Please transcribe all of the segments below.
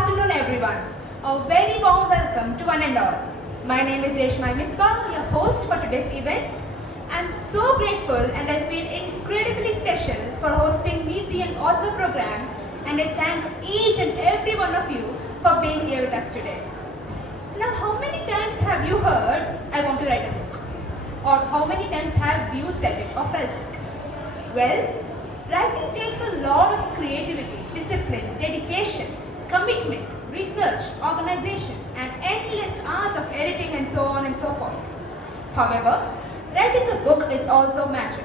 afternoon, everyone. A very warm welcome to one and all. My name is Reshma Misbah, your host for today's event. I'm so grateful and I feel incredibly special for hosting Meet the Young Author program, and I thank each and every one of you for being here with us today. Now, how many times have you heard, I want to write a book? Or how many times have you said it or felt it? Well, writing takes a lot of creativity, discipline, dedication, commitment, research, organization, and endless hours of editing and so on and so forth. However, writing a book is also magic.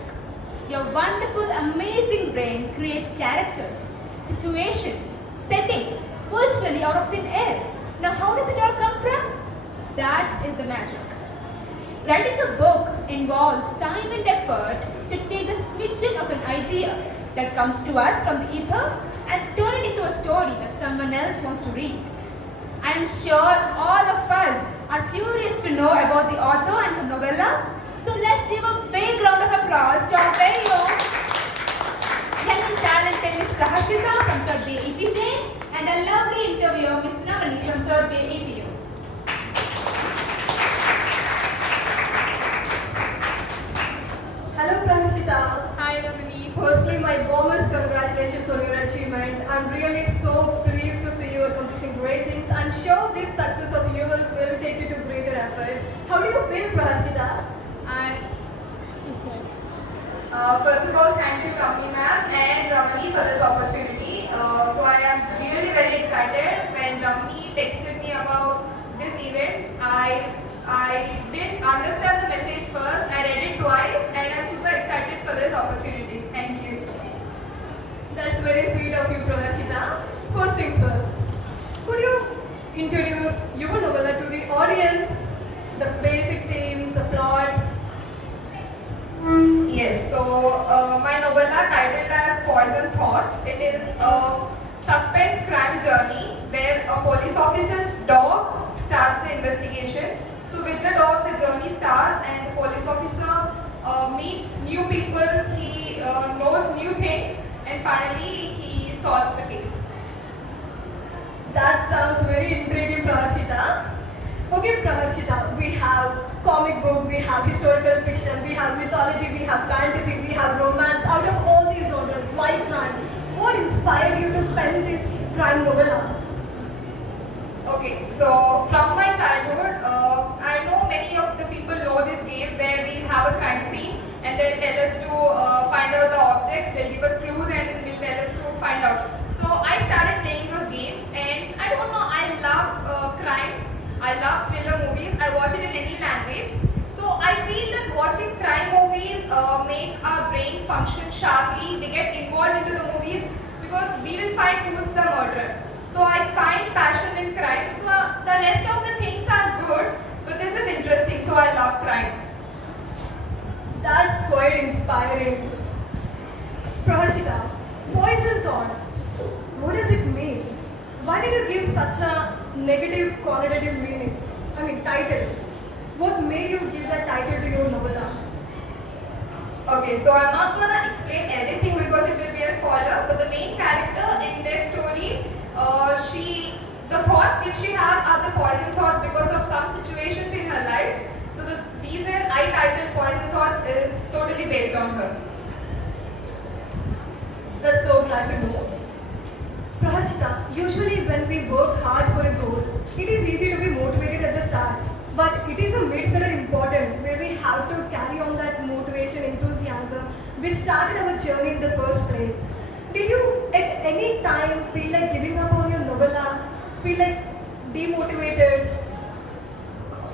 Your wonderful, amazing brain creates characters, situations, settings, virtually out of thin air. Now, how does it all come from? That is the magic. Writing a book involves time and effort to take the smidgen of an idea that comes to us from the ether and turn it into a story that someone else wants to read. I am sure all of us are curious to know about the author and her novella, so let's give a big round of applause to our very own young and talented Ms. Prahashita from 3rd BA EPJ and a lovely interviewer Ms. Navani from 3rd BA EPU. Hello Prahashita. Hi Navani. Firstly, my warmest congratulations on your achievement. I'm really so pleased to see you accomplishing great things. I'm sure this success of yours will take you to greater efforts. How do you feel, Prahashita? And first of all, thank you Kamini ma'am and Ramani for this opportunity. So I am really very excited when Ramani texted me about this event. I didn't understand the message first. I read it twice and I'm super excited for this opportunity. Thank you. That's very sweet of you, Prahashita. First things first. Could you introduce your novella to the audience? The basic themes, the plot. Yes, so my novella titled as Poison Thoughts. It is a suspense crime journey where a police officer's dog starts the investigation. So with the dog, the journey starts and the police officer meets new people, he knows new things, and finally he solves the case. That sounds very intriguing, Prahashita. Okay, Prahashita, we have comic book, we have historical fiction, we have mythology, we have fantasy, we have romance. Out of all these genres, why crime? What inspired you to pen this crime novella? Okay, so from my childhood, I know many of the people know this game where we have a crime scene and they'll tell us to find out the objects, they'll give us clues and will tell us to find out. So I started playing those games and I don't know, I love crime, I love thriller movies, I watch it in any language. So I feel that watching crime movies make our brain function sharply, we get involved into the movies because we will find who's the murderer. So I find passion in crime. So the rest of the things are good, but this is interesting. So I love crime. That's quite inspiring. Prahashita, poison thoughts. What does it mean? Why did you give such a negative connotative meaning? Title. What made you give that title to your novella? Okay, so I'm not gonna explain everything because it will be a spoiler. But the main character in this story, the thoughts which she have are the poison thoughts because of some situations in her life. So the reason I titled Poison Thoughts is totally based on her. That's so glad to know. Prahashita, usually when we work hard for a goal, it is easy to be motivated at the start. But it is a mid that are important where we have to carry on that motivation, enthusiasm. We started our journey in the first place. Did you at any time feel like giving up on your novella? Feel like demotivated?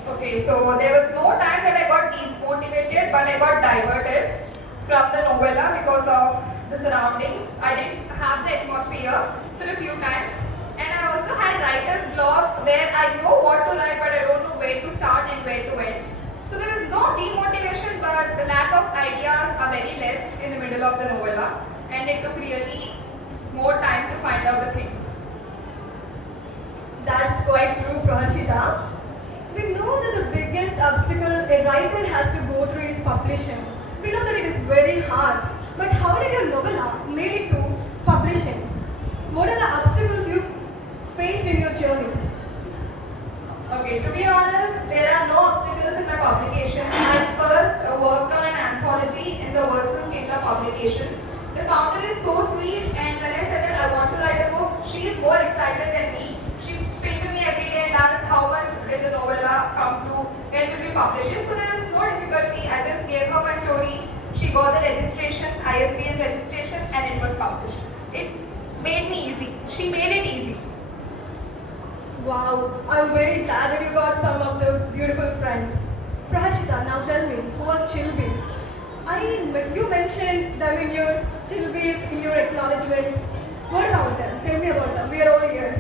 Okay, so there was no time that I got demotivated, but I got diverted from the novella because of the surroundings. I didn't have the atmosphere for a few times. And I also had writer's block where I know what to write, but I don't know where to start and where to end. So there is no demotivation, but the lack of ideas are very less in the middle of the novella. And it took really more time to find out the things. That's quite true, Prahashita. We know that the biggest obstacle a writer has to go through is publishing. We know that it is very hard. But how did your novella made it to publishing? What are the obstacles you faced in be publish it. So there is no difficulty. I just gave her my story. She got the registration, ISBN registration, and it was published. It made me easy. She made it easy. Wow, I'm very glad that you got some of the beautiful friends. Prahashita, now tell me, who are Chilbis? You mentioned them in your Chilbis, in your acknowledgements. What about them? Tell me about them. We are all ears.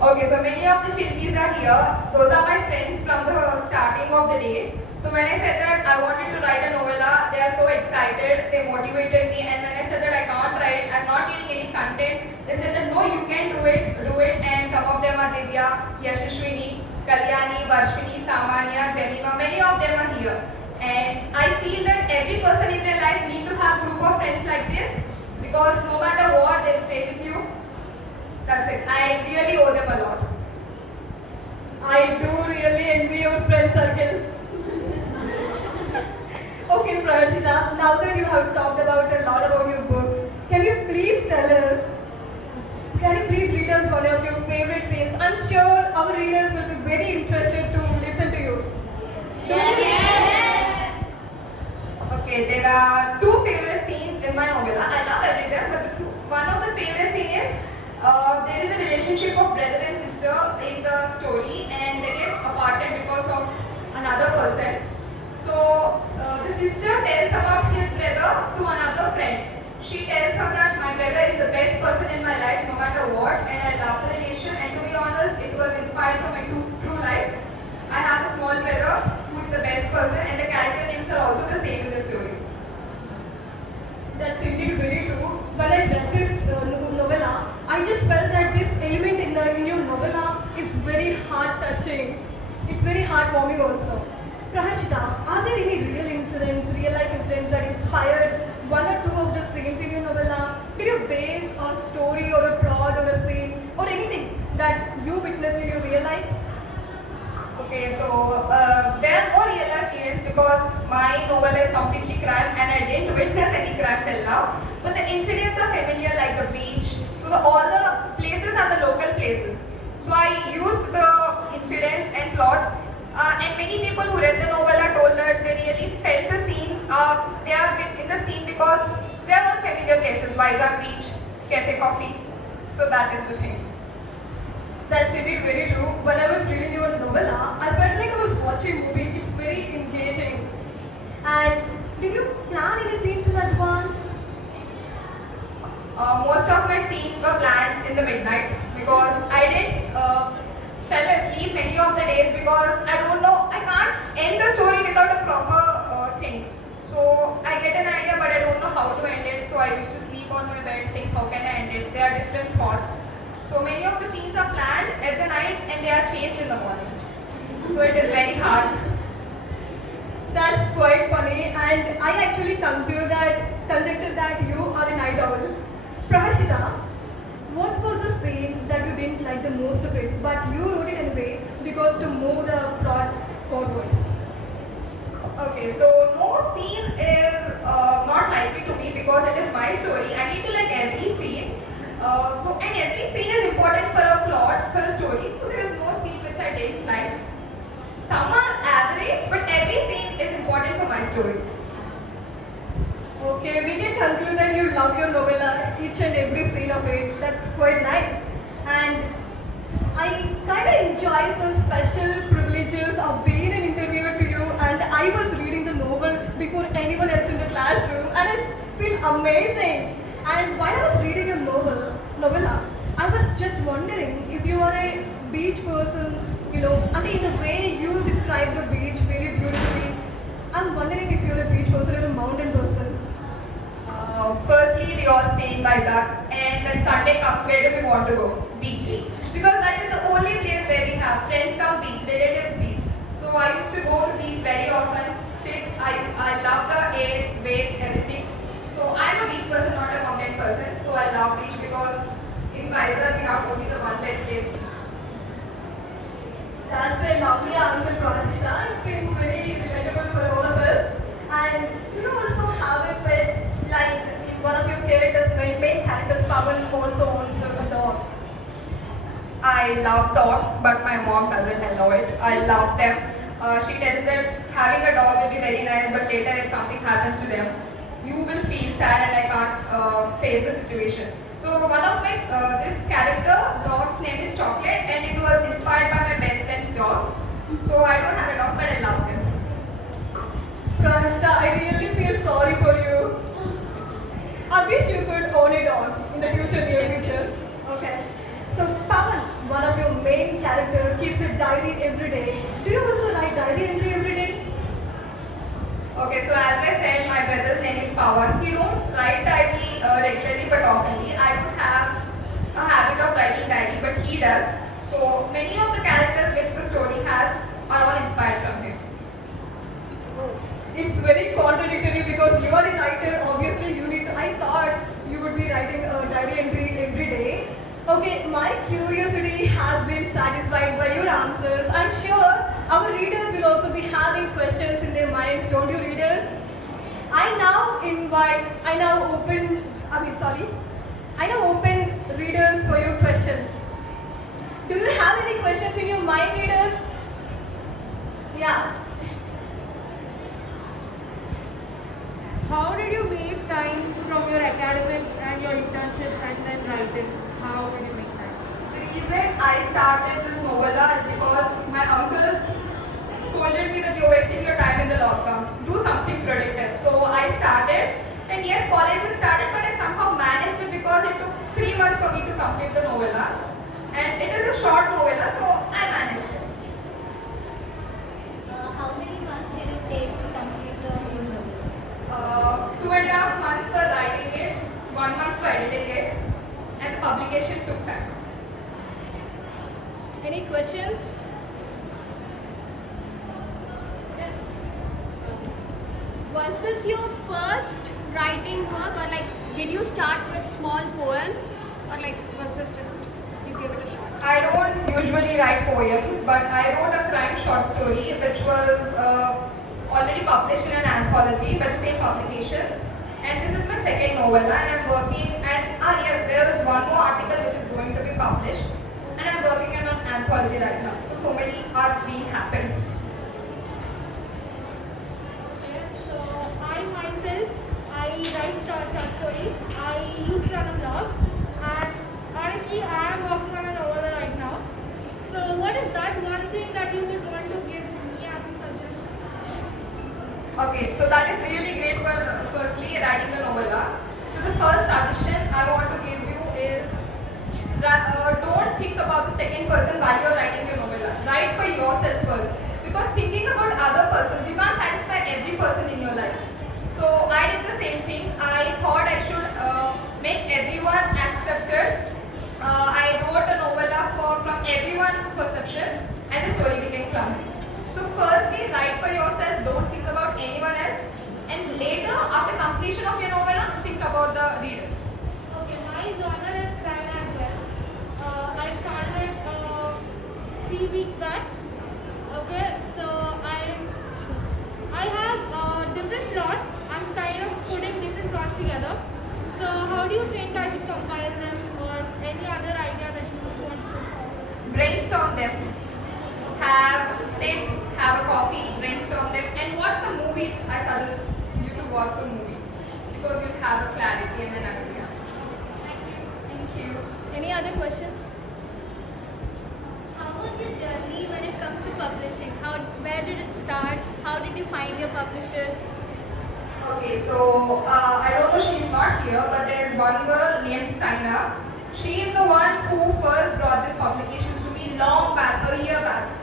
Okay, so many of the Chilbis are here. Those are my friends from the starting of the day. So when I said that I wanted to write a novella, they are so excited, they motivated me, and when I said that I can't write, I'm not getting any content, they said that no, you can do it, and some of them are Divya, Yashashwini, Kalyani, Varshini, Samanya, Jemima, many of them are here. And I feel that every person in their life need to have a group of friends like this, because no matter what, they'll stay with you. That's it. I really owe them a lot. I do really envy your friend circle. Okay, Prajita, now that you have talked about a lot about your book, can you please read us one of your favorite scenes? I'm sure our readers will be very interested to listen to you. Yes! Okay, there are two favorite scenes in my novella. I love everything, but one of the favorite scenes is there is a relationship of brother and sister in the story, and they get aparted because of another person. So the sister tells about his brother to another friend. She tells her that my brother is the best person in my life no matter what, and I love the relation, and to be honest, it was inspired from my true life. I have a small brother who is the best person, and the character names are also the same in the story. That's indeed very true. When I read this novella, I just felt that this element in your novella is very heart-touching. It's very heartwarming also. Prahashita, are there any real life incidents that inspired one or two of the scenes in your novella? Did you base a story or a plot or a scene or anything that you witnessed in your real life? Okay, so there are no real life events because my novel is completely crime and I didn't witness any crime till now. But the incidents are familiar, like the beach. So all the places are the local places. So I used the incidents and plots. And many people who read the novella told that they really felt the scenes. They are in the scene because they are all familiar places. Vizag Beach, Cafe Coffee. So that is the thing. That's indeed very true. When I was reading your novella, I felt like I was watching a movie. It's very engaging. And did you plan any scenes in advance? Most of my scenes were planned in the midnight because I didn't fell asleep many of the days because I don't know, I can't end the story without a proper thing. So I get an idea but I don't know how to end it. So I used to sleep on my bed, think how can I end it. There are different thoughts. So many of the scenes are planned at the night and they are changed in the morning. So it is very hard. That's quite funny, and I actually conjecture that you are an idol. Prahashita, what was the scene that you didn't like the most of it, but you wrote it anyway because to move the plot forward? Okay, so no scene is not likely to me because it is my story. I need to like every scene. And every scene is important for a plot, for a story. So there is no scene which I didn't like. Some are average, but every scene is important for my story. Okay, we can conclude that you love your novella, each and every scene of it. That's quite nice. And I kind of enjoy some special privileges of being an interviewer to you, and I was reading the novel before anyone else in the classroom, and I feel amazing. And while I was reading your novella, I was just wondering if you are a beach person, and in the way you describe the beach very beautifully, I'm wondering if you're a beach person or a mountain person. Firstly, we all stay in Vizag, and when Sunday comes, where do we want to go? Beach. Because that is the only place where we have friends come beach, relatives beach. So I used to go to beach very often, sit, I love the air, waves, everything. So I'm a beach person, not a mountain person. So I love beach because in Vizag we have only the one best place, beach. That's a lovely answer, Prajita. It seems very relatable for all of us. And you also have a pet, like in one of your characters, main characters, Pawan also owns a dog. I love dogs, but my mom doesn't allow it. I love them. She tells that having a dog will be very nice, but later if something happens to them, you will feel sad and I can't face the situation. So one of my, this character, dog's name is Chocolate, and it was inspired by my best friend's dog. So I don't have a dog, but I love him. Pranshta, I really feel sorry for you. I wish you could own a dog in the future, near future. Okay. So Pawan, one of your main character, keeps a diary every day. Do you also write diary entry every day? Okay, so as I said, my brother's name is Pawan. He don't write diary regularly but oftenly. I don't have a habit of writing diary, but he does. So many of the characters which the story has are all inspired from him. It's very contradictory because you are a writer. Obviously, you need. I thought you would be writing a diary entry every day. Okay, my curiosity has been satisfied by your answers. I'm sure our readers will also be having questions in their minds, don't you, readers? I now open readers for your questions. Do you have any questions in your mind, readers? Yeah. How did you make time from your academics and your internship and then writing? How did you make time? The reason I started this novella is because my uncles scolded me that you're wasting your time in the lockdown. Do something productive. So I started, and yes, college has started, but I somehow managed it because it took 3 months for me to complete the novella. And it is a short novella, so I managed it. How many months did it take to complete the whole novel? 2.5 months for writing it, 1 month for editing it, and the publication took time. Any questions? Was this your first writing work, or like did you start with small poems, or like was this just you gave it a shot? I don't usually write poems, but I wrote a crime short story which was already published in an anthology by the same publications. And this is my second novella, and I'm working. And yes, there is one more article which is going to be published, and I'm working on an anthology right now. So many are being happened. So I myself, I write short stories. I used to run a blog, and honestly, I am working on a novel right now. So what is that one thing that you would want to give me as a suggestion? Okay, so that is really great for firstly writing the novella. So the first suggestion I want to give you is don't think about the second person while you're writing your novella. Write for yourself first, because thinking about other persons, you can't satisfy every person in your life. So I did the same thing. I thought I should make everyone accepted. I wrote a novella from everyone's perceptions, and the story became clumsy. So firstly, write for yourself, don't think about anyone else, and later, after completion of your novella, think about the readers. Okay, my genre is crime as well. I started 3 weeks back. Okay, so I have different plots. I'm kind of putting different plots together. So how do you think I should compile them, or any other idea that you would want to put forward? Brainstorm them. Have a coffee, brainstorm them, and watch some movies. I suggest you to watch some movies because you'll have a clarity and an idea. Thank you. Any other questions? How was your journey when it comes to publishing? Where did it start? How did you find your publishers? Okay, so I don't know, she's not here, but there's one girl named Saina. She is the one who first brought these publications to me long back, a year back.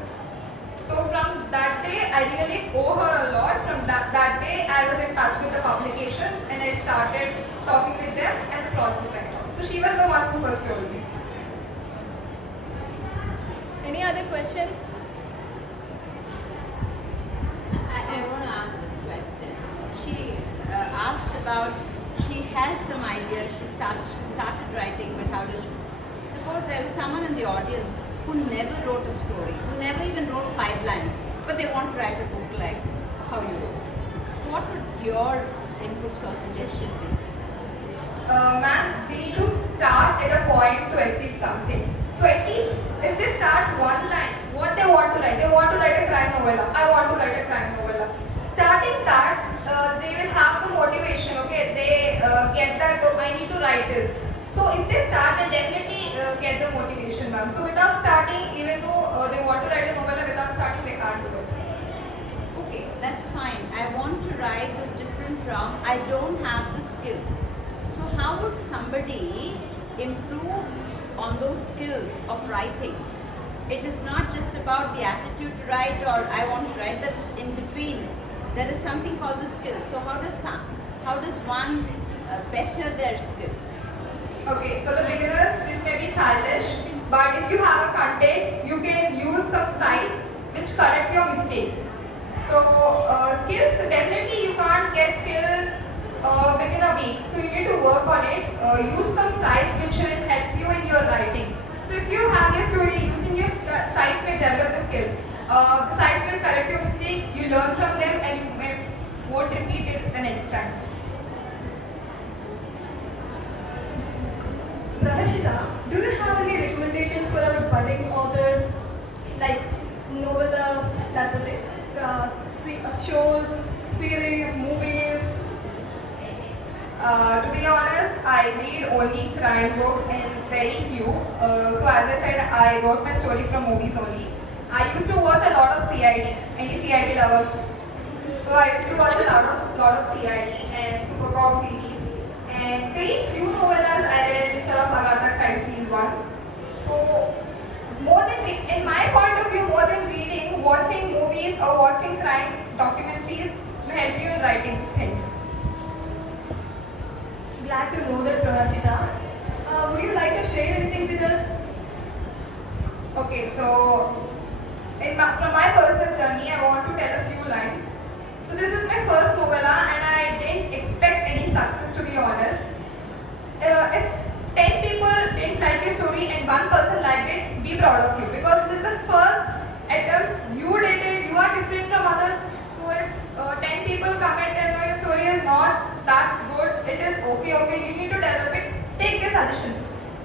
So from that day, I really owe her a lot. From that day, I was in touch with the publications and I started talking with them, and the process went on. So she was the one who first told me. Any other questions? I want to ask this question. She asked about, she has some idea, she started writing, but how does she? Suppose there was someone in the audience who never wrote a story, who never even wrote 5 lines, but they want to write a book like how you wrote. So what would your inputs or suggestion be? Ma'am, we need to start at a point to achieve something. So at least if they start one line, what they want to write. They want to write a crime novella. I want to write a crime novella. Starting that, they will have the motivation. Okay, they get that, oh, I need to write this. So if they start, they'll definitely get the motivation, ma'am. So without starting, even though they want to write a novella, without starting, they can't do it. Okay, that's fine. I want to write is different from I don't have the skills. So how would somebody improve on those skills of writing? It is not just about the attitude to write or I want to write, but in between there is something called the skills. So how does one better their skills? Okay, for the beginners, this may be childish, but if you have a content, you can use some sites which correct your mistakes. So skills, definitely you can't get skills within a week. So you need to work on it. Use some sites which will help you in your writing. So if you have your story, using your sites may develop the skills. The sites will correct your mistakes, you learn from them and you won't repeat it the next time. Praharshita, do you have any recommendations for our budding authors, like novella, that's it, shows, series, movies? To be honest, I read only crime books and very few. So as I said, I wrote my story from movies only. I used to watch a lot of CID. Any CID lovers? So I used to watch a lot of CID and Super Cop series. And very few novellas I read which are of Agatha Christie's one. So in my point of view, more than reading, watching movies or watching crime documentaries will help you in writing things. Glad to know that, Praharshita. Would you like to share anything with us? Okay, so from my personal journey, I want to tell a few lines. So this is my first novella and I didn't expect any success, to be honest. If 10 people didn't like your story and one person liked it, be proud of you because this is the first attempt. You did it, you are different from others. So if 10 people come and tell no, your story is not that good, it is okay, you need to develop it, take their suggestions.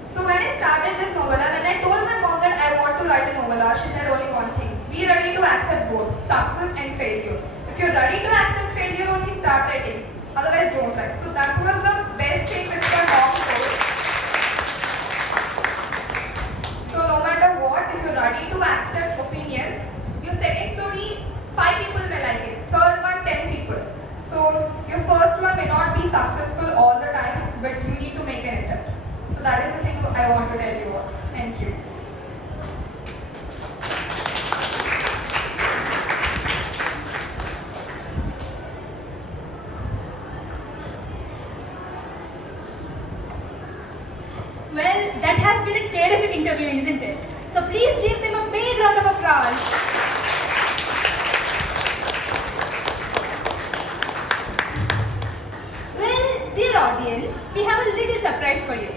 So when I started this novella, when I told my mom that I want to write a novella, she said only one thing, be ready to accept both, success and failure. If you're ready to accept failure, only start writing, otherwise don't write. So that was the best thing which my mom told. So no matter what, if you're ready to accept opinions, your second story, 5 people may like it, third one, 10 people. So your first one may not be successful all the times, but you need to make an attempt. So that is the thing I want to tell you all. Thank you. Well, that has been a terrific interview, isn't it? So please give them a big round of applause. Well, dear audience, we have a little surprise for you.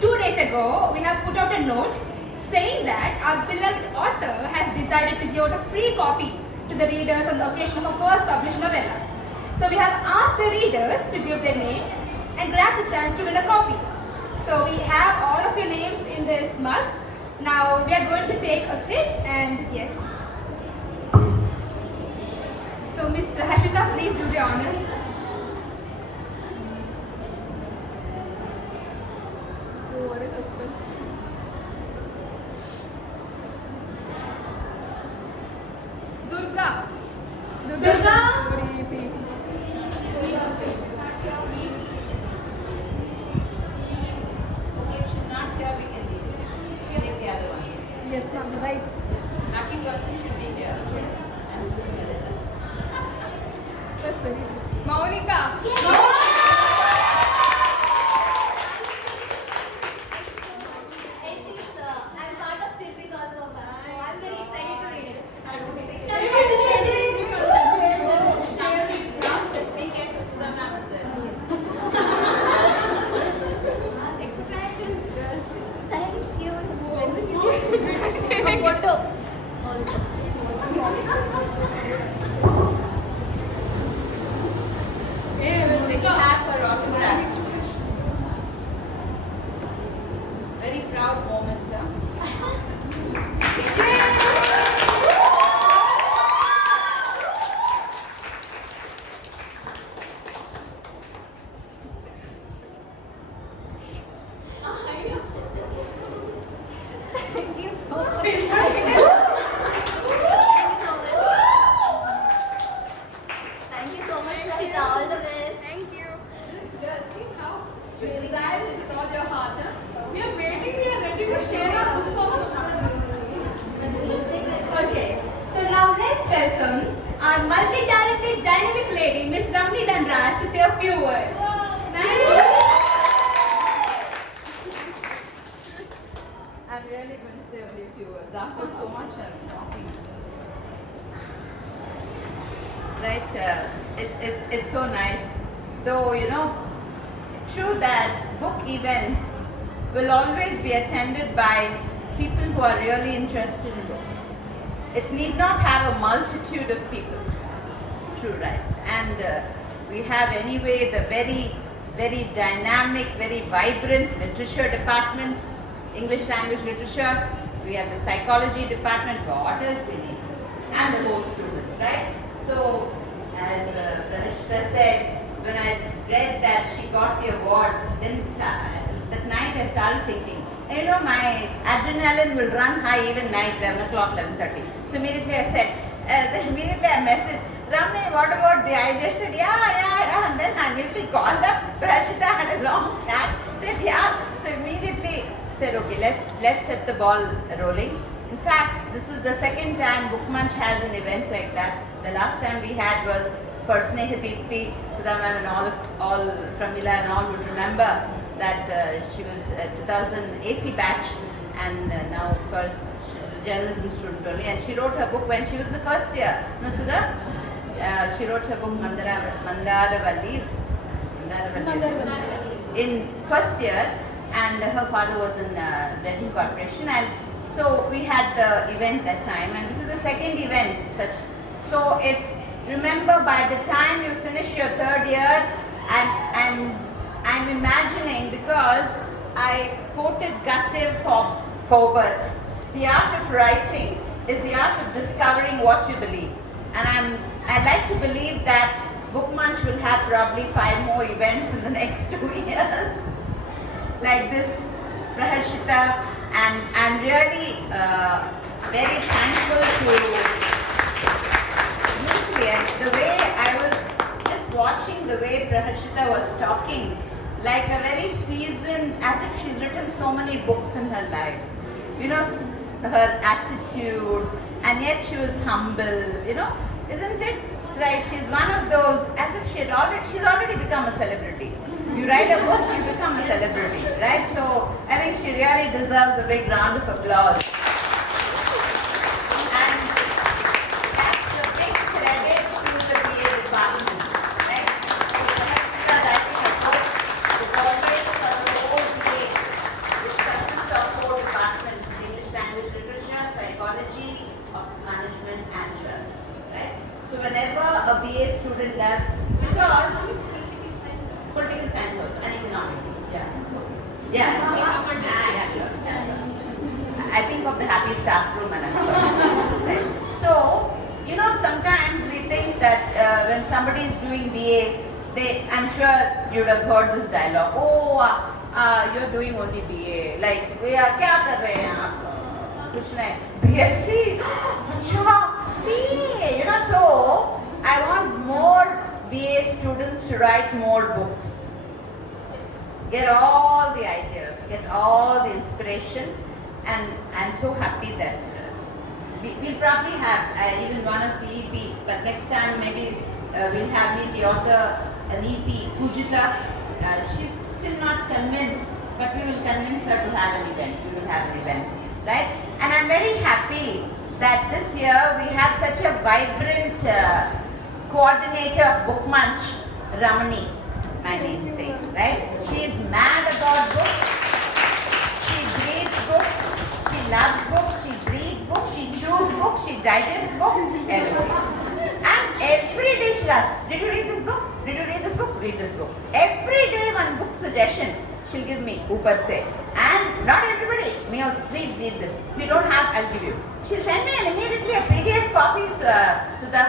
2 days ago, we have put out a note saying that our beloved author has decided to give out a free copy to the readers on the occasion of her first published novella. So we have asked the readers to give their names and grab the chance to win a copy. So we have all of your names in this mug. Now we are going to take a chit and yes. So Ms. Praharshita, please do the honors. Durga. Durga. Okay, if she's not here, we can leave. Take the other one. Yes, ma'am, right. Lucky person should be here. Yes. And Susan Melissa. That's very good. Maunika. I'm part of Chilpi's also, so I'm very excited to read it. Be careful, Susan ma'am is there. Excited girl. Thank you. They can have her autograph. Very proud moment. Huh? I'm really going to say only a few words after so much I'm talking. Right, it's so nice. Though, true that book events will always be attended by people who are really interested in books. It need not have a multitude of people. True, right? And we have anyway the very, very dynamic, very vibrant literature department, English language literature. We have the psychology department. What else we need? And the whole students, right? So, as Pranishita said, when I read that she got the award, then that night I started thinking, my adrenaline will run high even night, 11 o'clock, 11:30. So immediately I said, immediately I messaged, Ramni, what about the idea? She said, yeah. And then I immediately called up Prashita, had a long chat, said, yeah. So immediately said, okay, let's set the ball rolling. In fact, this is the second time Book Munch has an event like that. The last time we had was for Sneha Deepti, Sudha ma'am and all Pramila and all would remember that she was 2000 AC batch, and now of course she's a journalism student only, and she wrote her book when she was in the first year. No, Sudha? She wrote her book Mandaravalli in first year, and her father was in Legend Corporation, and so we had the event that time, and this is the second event such. So if remember, by the time you finish your third year, I'm imagining, because I quoted Gustave Flaubert, the art of writing is the art of discovering what you believe, and I like to believe that Book Munch will have probably 5 more events in the next 2 years like this, Praharshita, and I'm really very thankful to the way I was just watching the way Praharshita was talking, like a very seasoned, as if she's written so many books in her life. Her attitude, and yet she was humble, isn't it? It's like she's one of those, as if she's already become a celebrity. You write a book, you become a celebrity, right? So I think she really deserves a big round of applause. And that's a big credit to the BA department, right? Because I think a book is always for the whole BA, which consists of 4 departments: English language literature, psychology, office management, and journalism, right? So whenever a BA student does, because political science also, and economics, I think of the happy staff room and I'm sorry. Right? So, sometimes we think that when somebody is doing BA, I'm sure you'd have heard this dialogue, you're doing only BA, like, kya kar rahe hain aap? Kuch nahi. BSc? Achha, BA, so I want more BA students to write more books. Get all the ideas, get all the inspiration, and I'm so happy that we'll probably have even one of the EP, but next time maybe we'll have meet the author, an EP, Pujita. She's still not convinced, but we will convince her to have an event. We will have an event, right? And I'm very happy that this year we have such a vibrant coordinator of Book Munch, Ramani, my namesake, right? She is mad about books. She reads books. She loves books. She reads books. She chews books. She digests books. Everything. And every day she asks, did you read this book? Did you read this book? Read this book. Every day one book suggestion she'll give me, upar se. And not everybody, me also, please read this. If you don't have, I'll give you. She'll send me immediately a PDF copy, Sudha.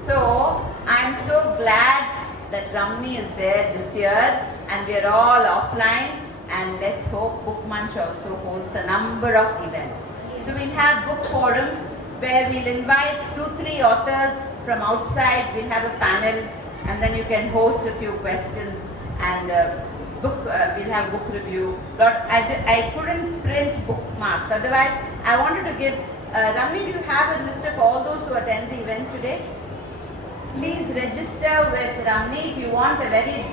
So, I'm so glad that Ramni is there this year, and we are all offline, and let's hope Book Munch also hosts a number of events. So we'll have book forum where we'll invite 2-3 authors from outside. We'll have a panel, and then you can host a few questions, and we'll have book review. But I couldn't print bookmarks. Otherwise, I wanted to give. Ramni, do you have a list of all those who attend the event today? Please register with Ramni if you want a very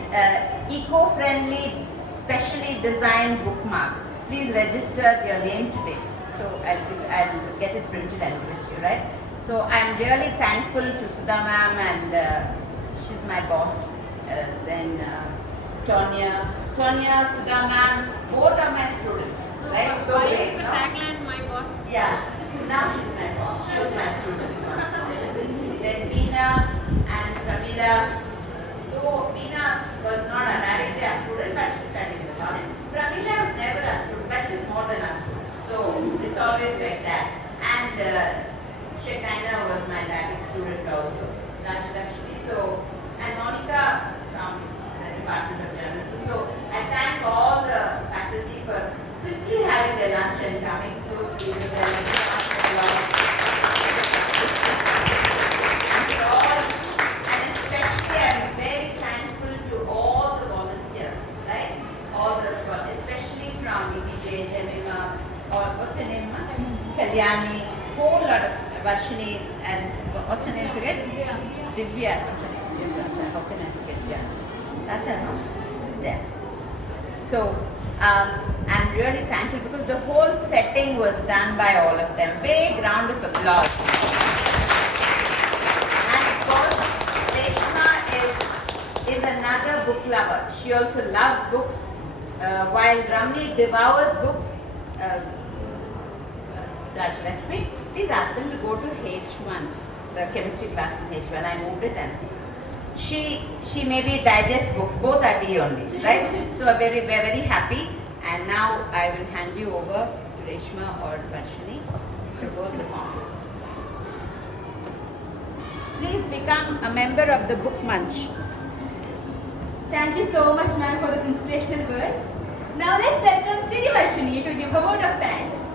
eco-friendly, specially designed bookmark. please register your name today. So I'll get it printed and give it to you, right? So I'm really thankful to Sudha ma'am, and she's my boss. Then Tonya, Sudha ma'am, both are my students, right? So Why great, is the no? tagline my boss? Yeah, now she's my boss. She was my student. Then Veena and Pramila. Though Veena was not a directly a student, but she studied in the college. Pramila was never a student, but she's more than a student. So it's always like that. And Shekaina was my direct student also. Lakshmi. So, and Monica from the Department of Journalism. So I thank all the faculty for quickly having their lunch and coming. So students and especially I'm very thankful to all the volunteers, right? Especially from EPJ, Jemima, or what's her name? Kalyani, whole lot of Varshini, and what's her name? Forget? Divya. How can I forget? Yeah. That's her name. There. So I'm really thankful because the whole setting was done by all of them. Big round of applause. And of course, Reshma is another book lover. She also loves books. While Ramni devours books, Rajlakshmi, please ask them to go to H1, the chemistry class in H1. I moved it, and she maybe digests books. Both are D only, right? So we're very happy. And now I will hand you over to Reshma or Varshini to propose the form. Please become a member of the Book Munch. Thank you so much, ma'am, for those inspirational words. Now let's welcome Siri Varshini to give her vote of thanks.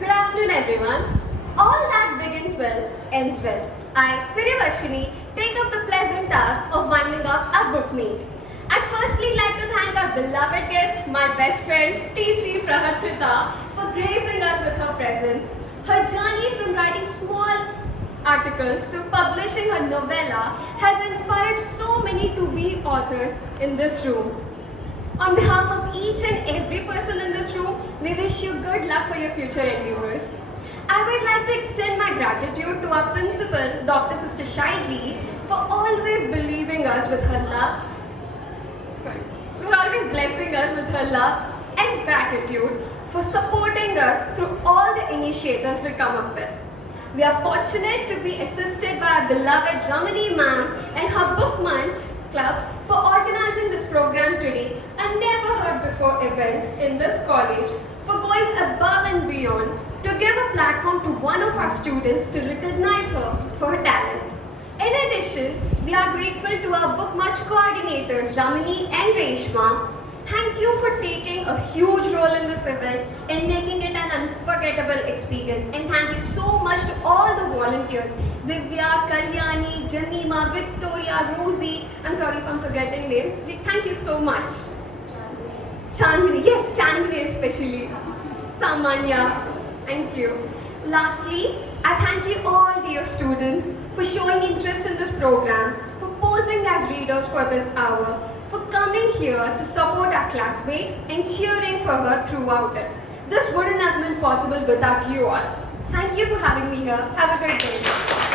Good afternoon, everyone. All that begins well, ends well. I, Siri Varshini, take up the pleasant task of winding up our book meet. I'd firstly like to thank our beloved guest, my best friend, T. Sri Praharshita, for gracing us with her presence. Her journey from writing small articles to publishing her novella has inspired so many to-be authors in this room. On behalf of each and every person in this room, we wish you good luck for your future endeavors. I would like to extend my gratitude to our principal, Dr. Sister Shaiji, for always believing us with her love. For always blessing us with her love and gratitude for supporting us through all the initiatives we come up with. We are fortunate to be assisted by our beloved Ramani ma'am and her Book Munch Club for organizing this program today, a never heard before event in this college, for going above and beyond to give a platform to one of our students to recognize her for her talent. In addition, we are grateful to our Book Munch coordinators Ramani and Reshma. Thank you for taking a huge role in this event and making it an unforgettable experience. And thank you so much to all the volunteers, Divya, Kalyani, Janima, Victoria, Rosie. I'm sorry if I'm forgetting names. Thank you so much. Chandini, yes, Chandini especially. Samanya, thank you. Lastly, I thank you all dear students for showing interest in this program, for posing as readers for this hour, for coming here to support our classmate and cheering for her throughout it. This wouldn't have been possible without you all. Thank you for having me here. Have a good day.